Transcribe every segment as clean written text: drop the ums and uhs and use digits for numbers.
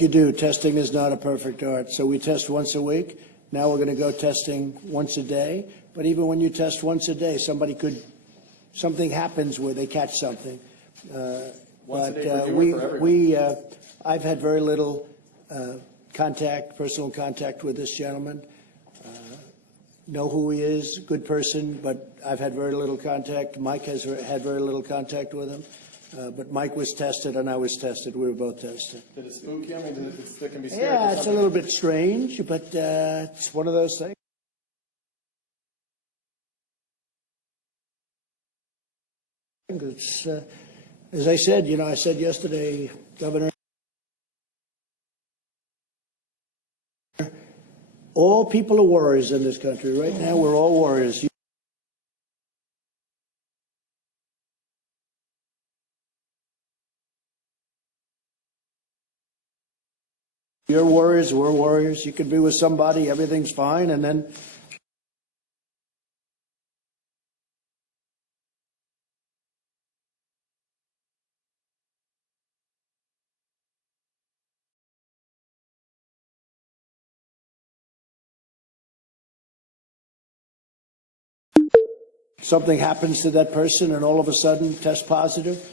what you do. Testing is not a perfect art. So we test once a week. Now we're going to go testing once a day. But even when you test once a day, something happens where they catch something. I've had very little personal contact with this gentleman. Know who he is, good person, but I've had very little contact. Mike has had very little contact with him. But Mike was tested and I was tested. We were both tested. Did it spook you? I mean, it can be scary. Yeah, it's a little bit strange, but it's one of those things. It's, as I said, I said yesterday, Governor, all people are warriors in this country. Right now, we're all warriors. You're warriors, we're warriors. You can be with somebody, everything's fine, and then something happens to that person and all of a sudden test positive.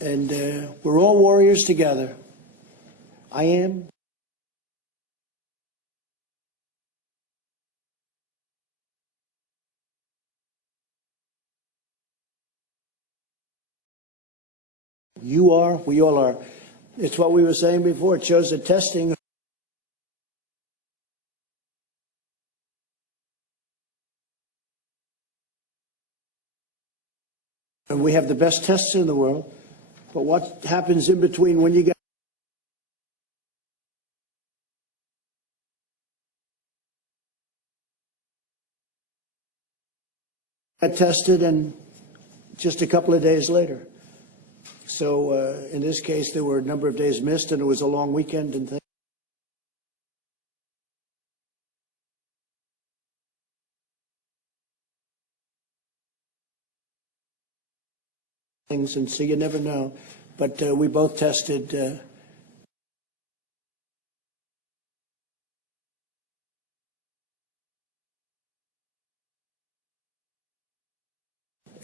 And we're all warriors together. I am. You are. We all are. It's what we were saying before. It shows that testing. And we have the best tests in the world. But what happens in between when you get tested and just a couple of days later? So in this case, there were a number of days missed, and it was a long weekend and things, and so you never know. But we both tested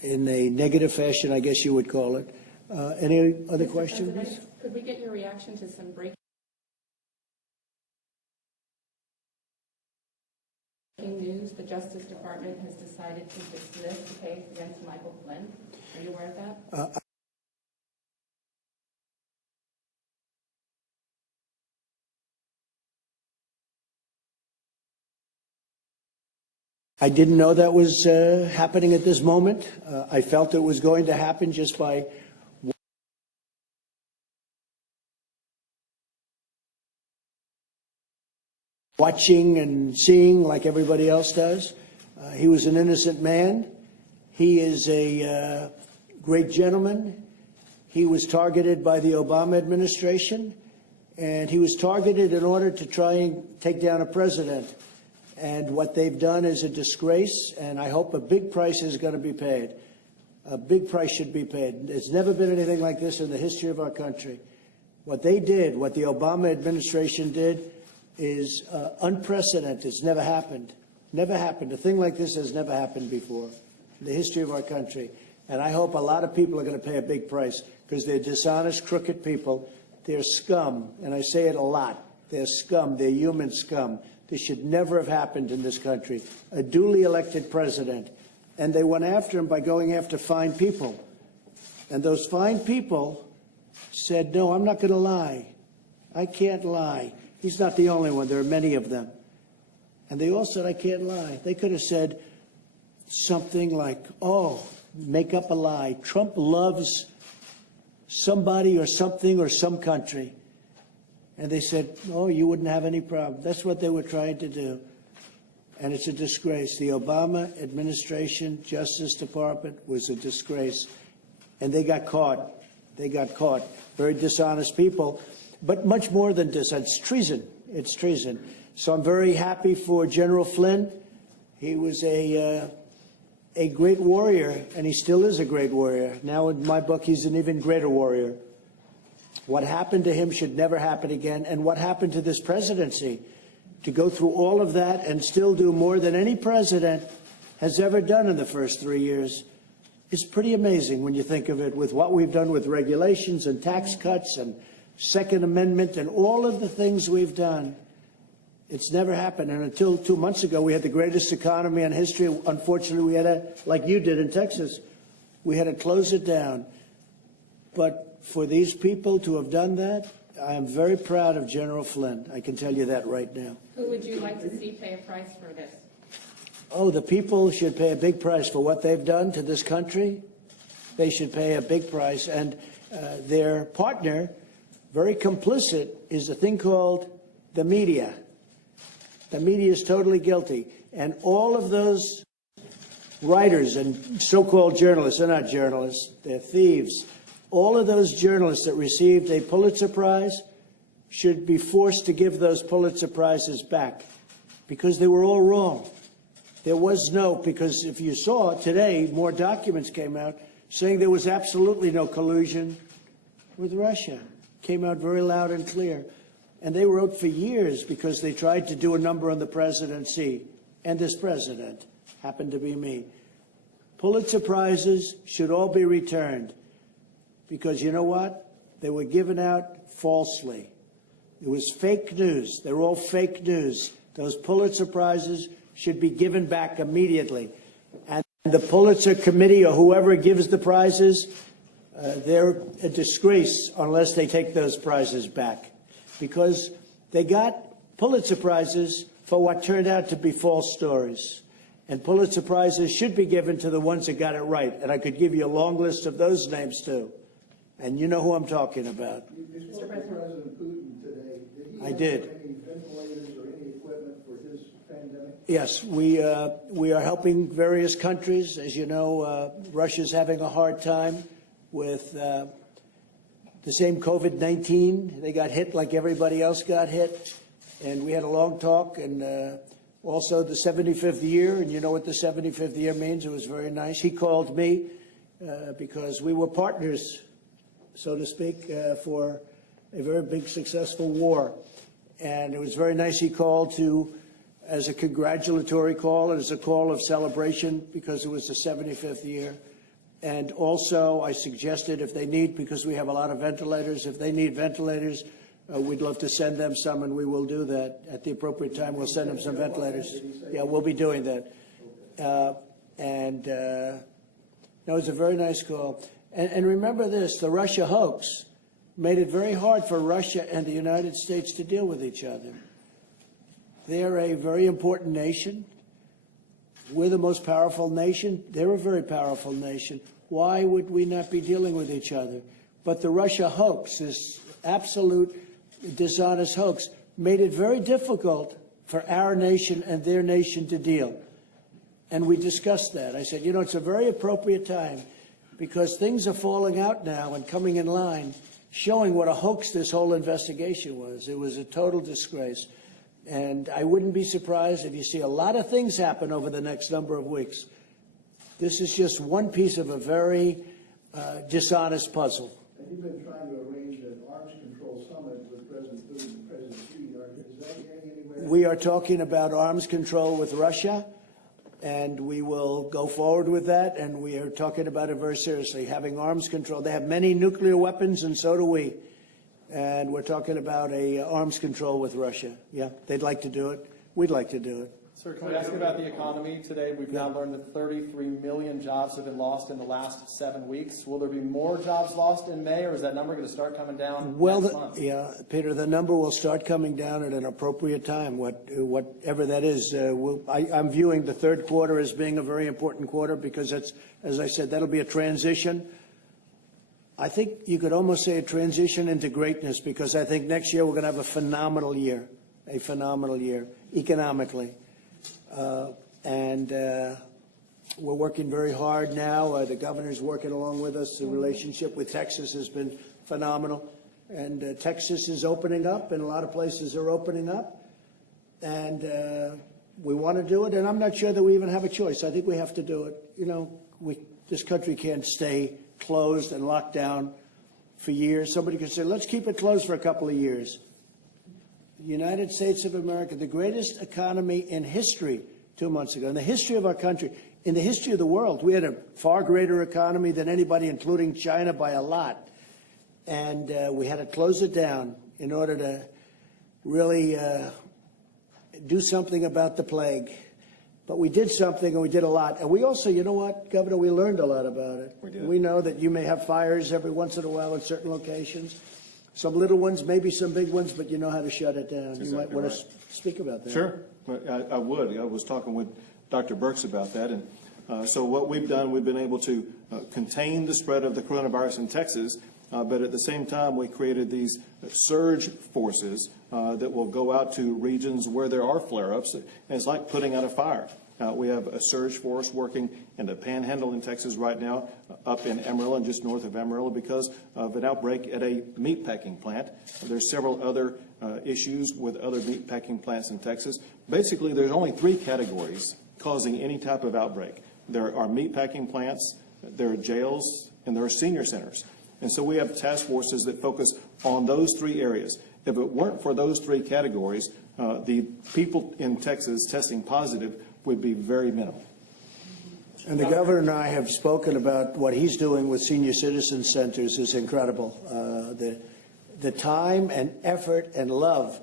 in a negative fashion, I guess you would call it. Any other questions? Could we get your reaction to some breaking news? The Justice Department has decided to dismiss the case against Michael Flynn. Are you aware of that? I didn't know that was happening at this moment. I felt it was going to happen just by watching and seeing like everybody else does. He was an innocent man. He is a great gentleman. He was targeted by the Obama administration, and he was targeted in order to try and take down a president. And what they've done is a disgrace, and I hope a big price is going to be paid. A big price should be paid. There's never been anything like this in the history of our country. What they did, what the Obama administration did, is unprecedented. It's never happened. Never happened. A thing like this has never happened before in the history of our country. And I hope a lot of people are going to pay a big price because they're dishonest, crooked people. They're scum, and I say it a lot. They're scum. They're human scum. This should never have happened in this country. A duly elected president. And they went after him by going after fine people. And those fine people said, no, I'm not going to lie. I can't lie. He's not the only one. There are many of them. And they all said, I can't lie. They could have said something like, oh, make up a lie. Trump loves somebody or something or some country. And they said, oh, you wouldn't have any problem. That's what they were trying to do. And it's a disgrace. The Obama administration, Justice Department, was a disgrace. And they got caught. They got caught. Very dishonest people. But much more than this. It's treason. It's treason. So I'm very happy for General Flynn. He was a great warrior, and he still is a great warrior. Now, in my book, he's an even greater warrior. What happened to him should never happen again. And what happened to this presidency, to go through all of that and still do more than any president has ever done in the first 3 years, is pretty amazing when you think of it, with what we've done with regulations and tax cuts and Second Amendment and all of the things we've done. It's never happened. And until 2 months ago, we had the greatest economy in history. Unfortunately, we had to, like you did in Texas, we had to close it down. But for these people to have done that, I am very proud of General Flynn. I can tell you that right now. Who would you like to see pay a price for this? Oh, the people should pay a big price for what they've done to this country. They should pay a big price. And their partner, very complicit, is a thing called the media. The media is totally guilty. And all of those writers and so-called journalists, they're not journalists, they're thieves. All of those journalists that received a Pulitzer Prize should be forced to give those Pulitzer Prizes back, because they were all wrong. There was no, because if you saw today, more documents came out saying there was absolutely no collusion with Russia. Came out very loud and clear. And they wrote for years, because they tried to do a number on the presidency, and this president happened to be me. Pulitzer Prizes should all be returned, because you know what? They were given out falsely. It was fake news. They're all fake news. Those Pulitzer Prizes should be given back immediately. And the Pulitzer Committee, or whoever gives the prizes, they're a disgrace unless they take those prizes back, because they got Pulitzer Prizes for what turned out to be false stories. And Pulitzer Prizes should be given to the ones that got it right. And I could give you a long list of those names, too. And you know who I'm talking about. You spoke to President Putin today. Did he I did. any ventilators or any equipment for his pandemic? Yes, we are helping various countries. As you know, Russia's having a hard time with the same COVID-19. They got hit like everybody else got hit. And we had a long talk, and also the 75th year. And you know what the 75th year means. It was very nice. He called me because we were partners, so to speak, for a very big, successful war. And it was very nice. He called as a congratulatory call and as a call of celebration, because it was the 75th year. And also, I suggested, if they need, because we have a lot of ventilators, if they need ventilators, we'd love to send them some, and we will do that. At the appropriate time, we'll send them some ventilators. Yeah, we'll be doing that. No, it was a very nice call. And remember this, the Russia hoax made it very hard for Russia and the United States to deal with each other. They're a very important nation. We're the most powerful nation. They're a very powerful nation. Why would we not be dealing with each other? But the Russia hoax, this absolute dishonest hoax, made it very difficult for our nation and their nation to deal. And we discussed that. I said, you know, it's a very appropriate time, because things are falling out now and coming in line, showing what a hoax this whole investigation was. It was a total disgrace. And I wouldn't be surprised if you see a lot of things happen over the next number of weeks. This is just one piece of a very dishonest puzzle. And you've been trying to arrange an arms control summit with President Putin and President Xi. Is that getting anywhere? We are talking about arms control with Russia, and we will go forward with that. And we are talking about it very seriously, having arms control. They have many nuclear weapons, and so do we. And we're talking about arms control with Russia. Yeah, they'd like to do it. We'd like to do it. Sir, can we ask you about the economy today? We've now learned that 33 million jobs have been lost in the last 7 weeks. Will there be more jobs lost in May, or is that number going to start coming down next month? Yeah, Peter, the number will start coming down at an appropriate time, whatever that is. I'm viewing the third quarter as being a very important quarter, because it's, as I said, that'll be a transition. I think you could almost say a transition into greatness, because I think next year we're going to have a phenomenal year economically. We're working very hard now. The governor's working along with us. The relationship with Texas has been phenomenal. And Texas is opening up, and a lot of places are opening up. And we want to do it, and I'm not sure that we even have a choice. I think we have to do it. You know, this country can't stay closed and locked down for years. Somebody could say, let's keep it closed for a couple of years. The United States of America, the greatest economy in history 2 months ago, in the history of our country, in the history of the world. We had a far greater economy than anybody, including China, by a lot. And we had to close it down in order to really do something about the plague. But we did something, and we did a lot. And we also, you know what, Governor, we learned a lot about it. We did. We know that you may have fires every once in a while in certain locations. Some little ones, maybe some big ones, but you know how to shut it down. That's you might exactly want right. to speak about that. Sure, I would. I was talking with Dr. Birx about that. And so what we've done, we've been able to contain the spread of the coronavirus in Texas, but at the same time, we created these surge forces that will go out to regions where there are flare-ups. And it's like putting out a fire. We have a surge force working in the Panhandle in Texas right now, up in Amarillo and just north of Amarillo, because of an outbreak at a meatpacking plant. There's several other issues with other meatpacking plants in Texas. Basically, there's only 3 categories causing any type of outbreak. There are meatpacking plants, there are jails, and there are senior centers. And so we have task forces that focus on those 3 areas. If it weren't for those 3 categories, the people in Texas testing positive would be very minimal. And the governor and I have spoken about what he's doing with senior citizen centers is incredible. The time and effort and love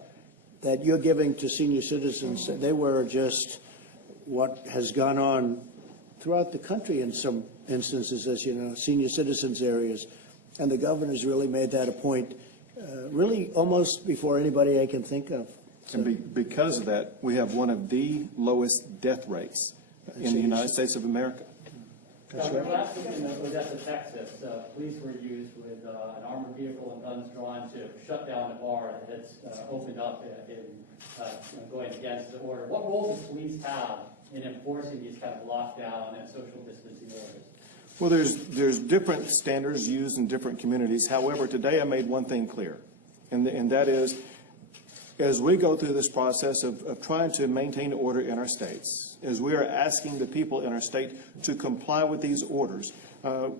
that you're giving to senior citizens, they were just what has gone on throughout the country in some instances, as you know, senior citizens areas. And the governor's really made that a point, really almost before anybody I can think of. So. And because of that, we have one of the lowest death rates in the United States of America. That's right. Last week in Odessa, Texas, police were used with an armored vehicle and guns drawn to shut down a bar that's opened up in going against the order. What role does police have in enforcing these kind of lockdown and social distancing orders? Well, there's different standards used in different communities. However, today I made one thing clear, and that is, as we go through this process of trying to maintain order in our states, as we are asking the people in our state to comply with these orders,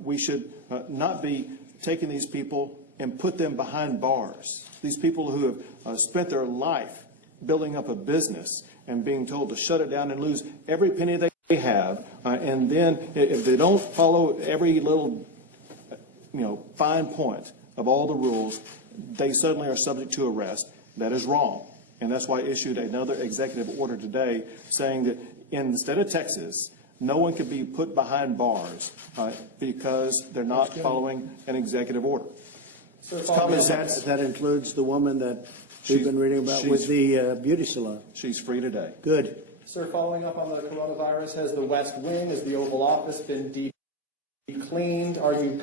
we should not be taking these people and put them behind bars. These people who have spent their life building up a business and being told to shut it down and lose every penny they have, and then if they don't follow every little, fine point of all the rules, they suddenly are subject to arrest. That is wrong. And that's why I issued another executive order today saying that instead of Texas, no one could be put behind bars because they're not following an executive order. So That includes the woman that we've been reading about with the beauty salon. She's free today. Good. Sir, following up on the coronavirus, has the West Wing, has the Oval Office been deep cleaned? Are you